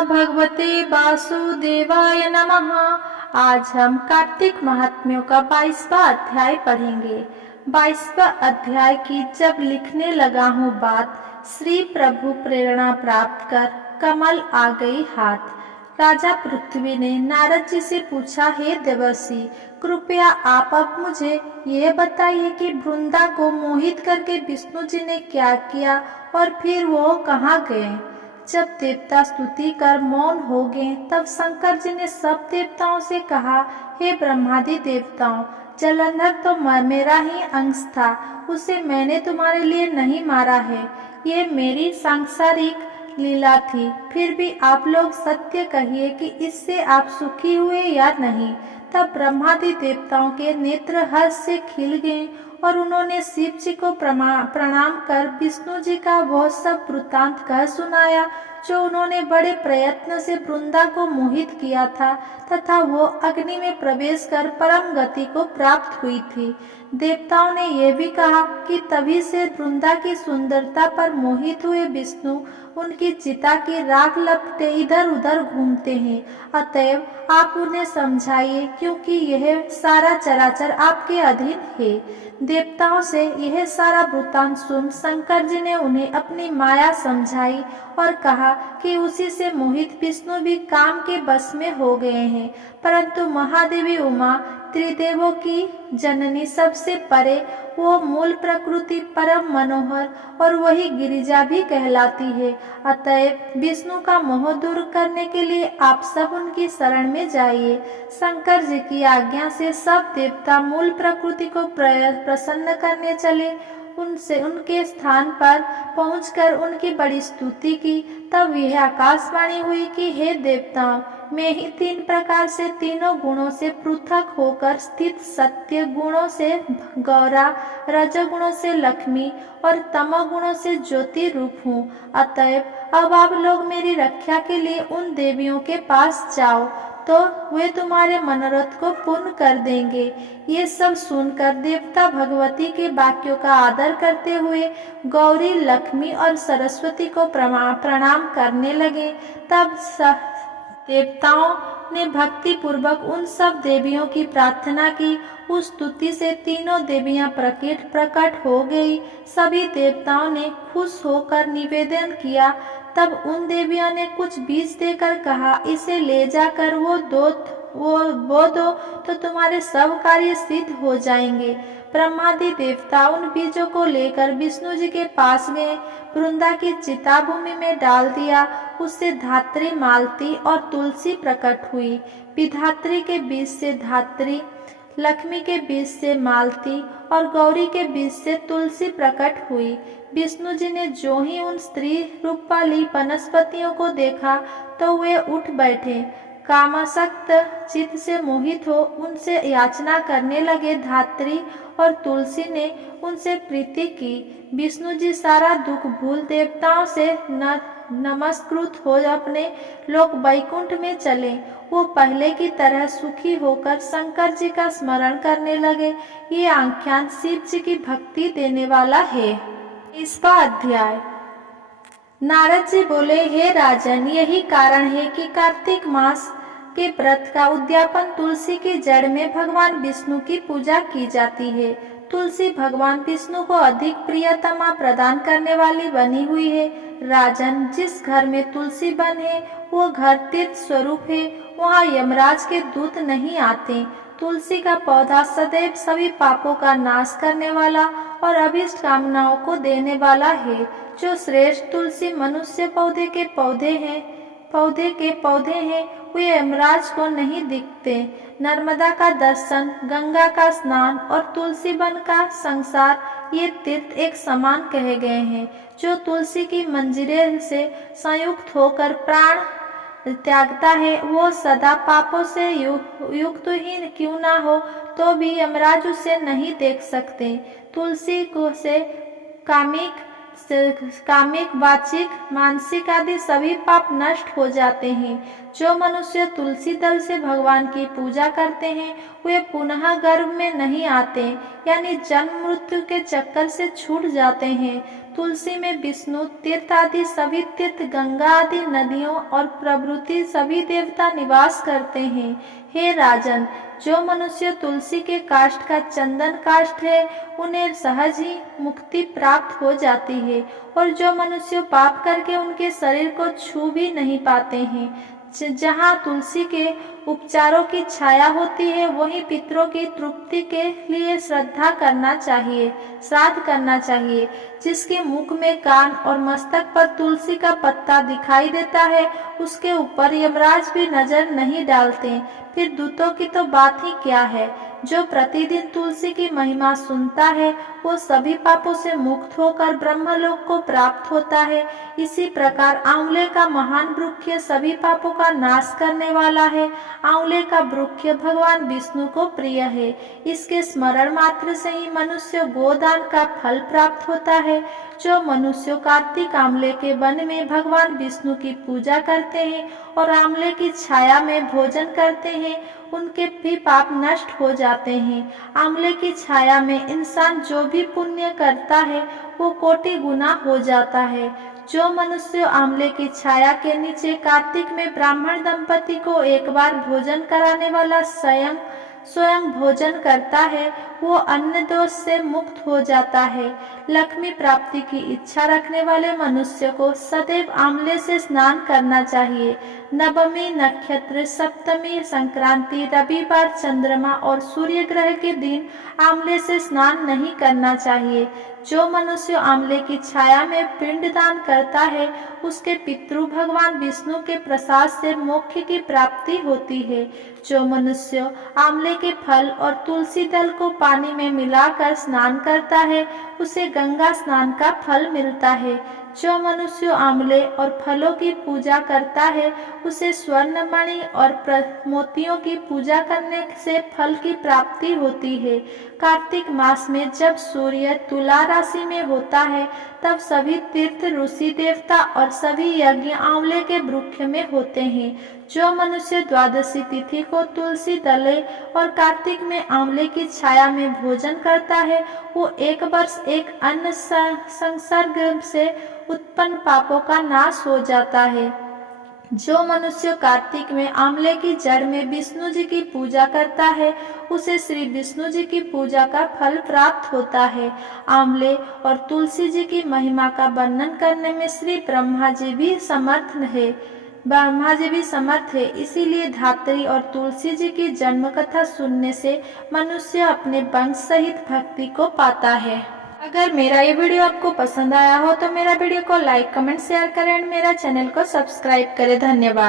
भगवते वासुदेवाय नमः। आज हम कार्तिक महात्म्यों का 22वां अध्याय पढ़ेंगे। 22वां अध्याय की जब लिखने लगा हूँ बात, श्री प्रभु प्रेरणा प्राप्त कर कमल आ गई हाथ। राजा पृथ्वी ने नारद जी से पूछा, हे देवर्षि, कृपया आप अब मुझे ये बताइए कि वृंदा को मोहित करके विष्णु जी ने क्या किया और फिर वो कहाँ गए। जब देवता स्तुति कर मौन हो गए, तब शंकर जी ने सब देवताओं से कहा, हे ब्रह्मादि देवताओं, जलंधर तो मेरा ही अंश था, उसे मैंने तुम्हारे लिए नहीं मारा है। ये मेरी सांसारिक लीला थी। फिर भी आप लोग सत्य कहिए कि इससे आप सुखी हुए या नहीं। तब ब्रह्मादि देवताओं के नेत्र हर्ष से खिल गए और उन्होंने शिव जी को प्रणाम कर विष्णु जी का वह सब वृत्तांत कह सुनाया जो उन्होंने बड़े प्रयत्न से वृंदा को मोहित किया था तथा वो अग्नि में प्रवेश कर परम गति को प्राप्त हुई थी। देवताओं ने यह भी कहा कि तभी से वृंदा की सुंदरता पर मोहित हुए विष्णु उनकी चिता की राख लपटे इधर उधर घूमते हैं। अतएव आप उन्हें समझाइए, क्योंकि यह सारा चराचर आपके अधीन है। देवताओं से यह सारा वृत्तांत सुन शंकर जी ने उन्हें अपनी माया समझाई और कहा कि उसी से मोहित विष्णु भी काम के बस में हो गए हैं। परंतु महादेवी उमा, त्रिदेवों की जननी, सबसे परे वो मूल प्रकृति परम मनोहर और वही गिरिजा भी कहलाती है। अतएव विष्णु का मोह दूर करने के लिए आप सब उनकी शरण में जाइए। शंकर जी की आज्ञा से सब देवता मूल प्रकृति को प्रसन्न करने चले। उनसे उनके स्थान पर पहुंचकर उनकी बड़ी स्तुति की। तब यह आकाशवाणी हुई कि हे देवताओं, मैं ही 3 प्रकार से तीनों गुणों से पृथक होकर स्थित सत्य गुणों से गौरा, रजोगुणों से लक्ष्मी और तमोगुणों से ज्योति रूप हूँ। अतएव अब आप लोग मेरी रक्षा के लिए उन देवियों के पास जाओ, तो वे तुम्हारे मनोरथ को पूर्ण कर देंगे। ये सब सुनकर देवता भगवती के वाक्यों का आदर करते हुए गौरी, लक्ष्मी और सरस्वती को प्रणाम करने लगे। तब देवताओं ने भक्ति पूर्वक उन सब देवियों की प्रार्थना की। उस स्तुति से तीनों देवियां प्रकट हो गई। सभी देवताओं ने खुश होकर निवेदन किया। तब उन देवियों ने कुछ बीज देकर कहा, इसे ले जाकर वो दो तो तुम्हारे सब कार्य सिद्ध हो जाएंगे। ब्रह्मादि देवता उन बीजों को लेकर विष्णु जी के पास गए। वृंदा की चिता भूमि में डाल दिया। उससे धात्री, मालती और तुलसी प्रकट हुई। विधात्री के बीज से धात्री, लक्ष्मी के बीज से मालती और गौरी के बीज से तुलसी प्रकट हुई। विष्णु जी ने जो ही उन स्त्री रूप वाली वनस्पतियों को देखा तो वे उठ बैठे। कामासक्त चित्त से मोहित हो उनसे याचना करने लगे। धात्री और तुलसी ने उनसे प्रीति की। विष्णु जी सारा दुख भूल देवताओं से नमस्कृत हो अपने लोक वैकुंठ में चले। वो पहले की तरह सुखी होकर शंकर जी का स्मरण करने लगे। ये आख्यान शिव जी की भक्ति देने वाला है। इसका अध्याय। नारद जी बोले, हे राजन, यही कारण है कि कार्तिक मास के व्रत का उद्यापन तुलसी की जड़ में भगवान विष्णु की पूजा की जाती है। तुलसी भगवान विष्णु को अधिक प्रियतमा प्रदान करने वाली बनी हुई है। राजन, जिस घर में तुलसी वन है वो घर तीर्थ स्वरूप है। वहाँ यमराज के दूत नहीं आते। तुलसी का पौधा सदैव सभी पापों का नाश करने वाला और अभीष्ट कामनाओं को देने वाला है। जो श्रेष्ठ तुलसी मनुष्य पौधे के पौधे हैं वे यमराज को नहीं दिखते। नर्मदा का दर्शन, गंगा का स्नान और तुलसी वन का संसार, ये तीर्थ एक समान कहे गए हैं। जो तुलसी की मंजिरे से संयुक्त होकर प्राण त्यागता है वो सदा पापों से युक्त ही क्यों ना हो तो भी यमराज उसे नहीं देख सकते। तुलसी को से कामिक, वाचिक, मानसिक आदि सभी पाप नष्ट हो जाते हैं। जो मनुष्य तुलसी दल से भगवान की पूजा करते हैं वे पुनः गर्भ में नहीं आते, यानी जन्म मृत्यु के चक्कर से छूट जाते हैं। तुलसी में विष्णु, तीर्थ आदि सभी तीर्थ, गंगा आदि नदियों और प्रभृति सभी देवता निवास करते हैं। हे राजन, जो मनुष्य तुलसी के काष्ठ का चंदन काष्ठ है, उन्हें सहज ही मुक्ति प्राप्त हो जाती है, और जो मनुष्य पाप करके उनके शरीर को छू भी नहीं पाते हैं। जहाँ तुलसी के उपचारों की छाया होती है, वहीं पितरों की तृप्ति के लिए श्राद्ध करना चाहिए। जिसके मुख में, कान और मस्तक पर तुलसी का पत्ता दिखाई देता है, उसके ऊपर यमराज भी नजर नहीं डालते। फिर दूतों की तो बात ही क्या है। जो प्रतिदिन तुलसी की महिमा सुनता है, वो सभी पापों से मुक्त होकर ब्रह्मलोक को प्राप्त होता है। इसी प्रकार आंवले का महान वृक्ष सभी पापों का नाश करने वाला है। आंवले का वृक्ष भगवान विष्णु को प्रिय है। इसके स्मरण मात्र से ही मनुष्य गोदान का फल प्राप्त होता है। जो मनुष्य कार्तिक आंवले के वन में भगवान विष्णु की पूजा करते हैं और आंवले की छाया में भोजन करते हैं, उनके भी पाप नष्ट हो जाते हैं। आंवले की छाया में इंसान जो भी पुण्य करता है, वो कोटि गुना हो जाता है। जो मनुष्य आंवले की छाया के नीचे कार्तिक में ब्राह्मण दंपति को एक बार भोजन कराने वाला स्वयं भोजन करता है, वो अन्न दोष से मुक्त हो जाता है। लक्ष्मी प्राप्ति की इच्छा रखने वाले मनुष्य को सदैव आंवले से स्नान करना चाहिए। नवमी नक्षत्र, सप्तमी, संक्रांति, रविवार, चंद्रमा और सूर्य ग्रह के दिन आंवले से स्नान नहीं करना चाहिए। जो मनुष्य आंवले की छाया में पिंडदान करता है, उसके पितृ भगवान विष्णु के प्रसाद से मोक्ष की प्राप्ति होती है। जो मनुष्य आंवले के फल और तुलसी दल को पानी में मिलाकर स्नान करता है, उसे गंगा स्नान का फल मिलता है। जो मनुष्य आंवले और फलों की पूजा करता है, उसे स्वर्ण मणि और मोतियों की पूजा करने से फल की प्राप्ति होती है। कार्तिक मास में जब सूर्य तुला राशि में होता है, तब सभी तीर्थ, ऋषि, देवता और सभी यज्ञ आंवले के वृक्ष में होते हैं। जो मनुष्य द्वादशी तिथि को तुलसी दले और कार्तिक में आंवले की छाया में भोजन करता है, वो एक वर्ष एक अन्न संसर्ग से उत्पन्न पापों का नाश हो जाता है। जो मनुष्य कार्तिक में आंवले की जड़ में विष्णु जी की पूजा करता है, उसे श्री विष्णु जी की पूजा का फल प्राप्त होता है। आंवले और तुलसी जी की महिमा का वर्णन करने में श्री ब्रह्मा जी भी समर्थ है। इसीलिए धात्री और तुलसी जी की जन्म कथा सुनने से मनुष्य अपने वंश सहित भक्ति को पाता है। अगर मेरा ये वीडियो आपको पसंद आया हो तो मेरा वीडियो को लाइक, कमेंट, शेयर करें और मेरा चैनल को सब्सक्राइब करें। धन्यवाद।